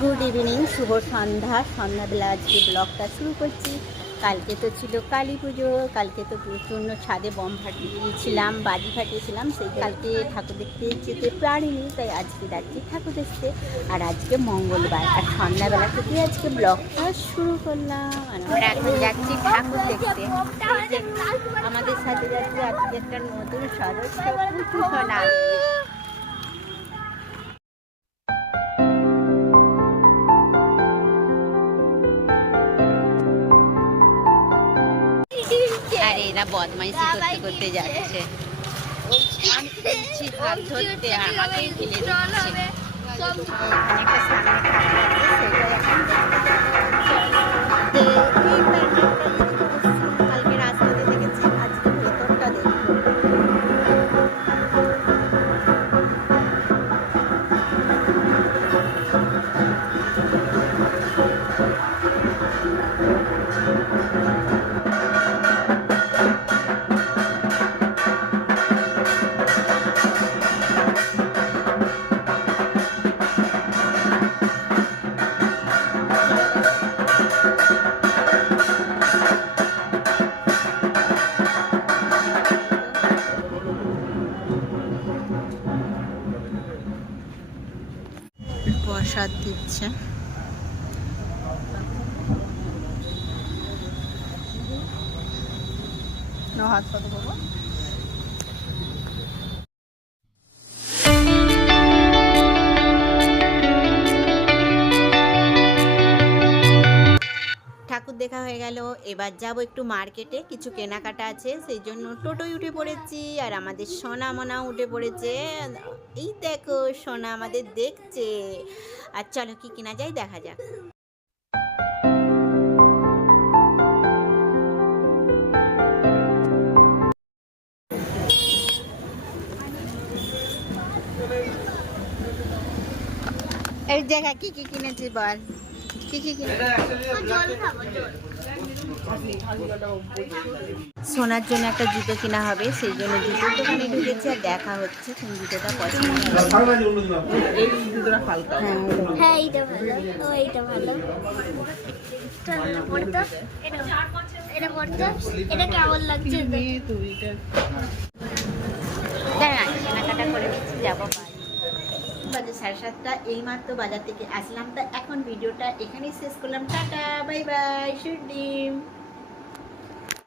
Good evening, শুভ সন্ধ্যাবেলা আজকে ব্লগটা শুরু করছি। কালকে তো ছিল কালী পুজো, কালকে তো প্রচণ্ড ছাদে বম ফাটিয়েছিলাম, বাজি ফাটিয়েছিলাম, সেই কালকে ঠাকুর দেখতে যেতে পারিনি, তাই আজকে যাচ্ছি ঠাকুর দেখতে। আর আজকে মঙ্গলবার, আর সন্ধ্যাবেলা থেকে আজকে ব্লগটা শুরু করলাম। আর আমরা এখন যাচ্ছি ঠাকুর দেখতে। আমাদের সাথে যাচ্ছে আজকে একটা নতুন সদস্য, পুচু সোনা। আর এরা বদমাইশি করতে করতে যাচ্ছে। আমি বলছি হাত ধরতে, আমাকেই ঠেলে দিচ্ছে। এখানে একটা সামনে ঠাকুর আছে, সেটাই এখন দেখতে যাবো। এই প্যান্ডেলটা কালকে রাস্তাতে দেখেছি, আজকে ভেতরটা দেখবো। প্রসাদ দিচ্ছে। হাত কত করবো? ঠাকুর দেখা হয়ে গেল, এবার যাব একটু মার্কেটে, কিছু কেনাকাটা আছে, সেই জন্য টোটোয় উঠে পড়েছি। আর আমাদের সোনা মনা উঠে পড়েছে। এই দেখো সোনা আমাদের দেখছে। আর চলো কি কেনা যায় দেখা যাক। এই জায়গা কি কি কিনেছি বল, কি কি কিনে? সোনার জন্য একটা জুতো কেনা হবে, সেই জন্য জুতোর দোকানে ঢুকেছি। আর দেখা হচ্ছে কোন জুতোটা পছন্দ। হ্যাঁ এইটা ভালো, ও এইটা ভালো। এটা কেমন লাগছে? দাঁড়া, কেনাকাটা করে নিচ্ছি, যাবো বাড়ি। বাজে 7:30, এইমাত্র বাজার থেকে আসলাম। তা এখন ভিডিওটা এখানেই শেষ করলাম। টাটা, বাই বাই, শুড ডিম।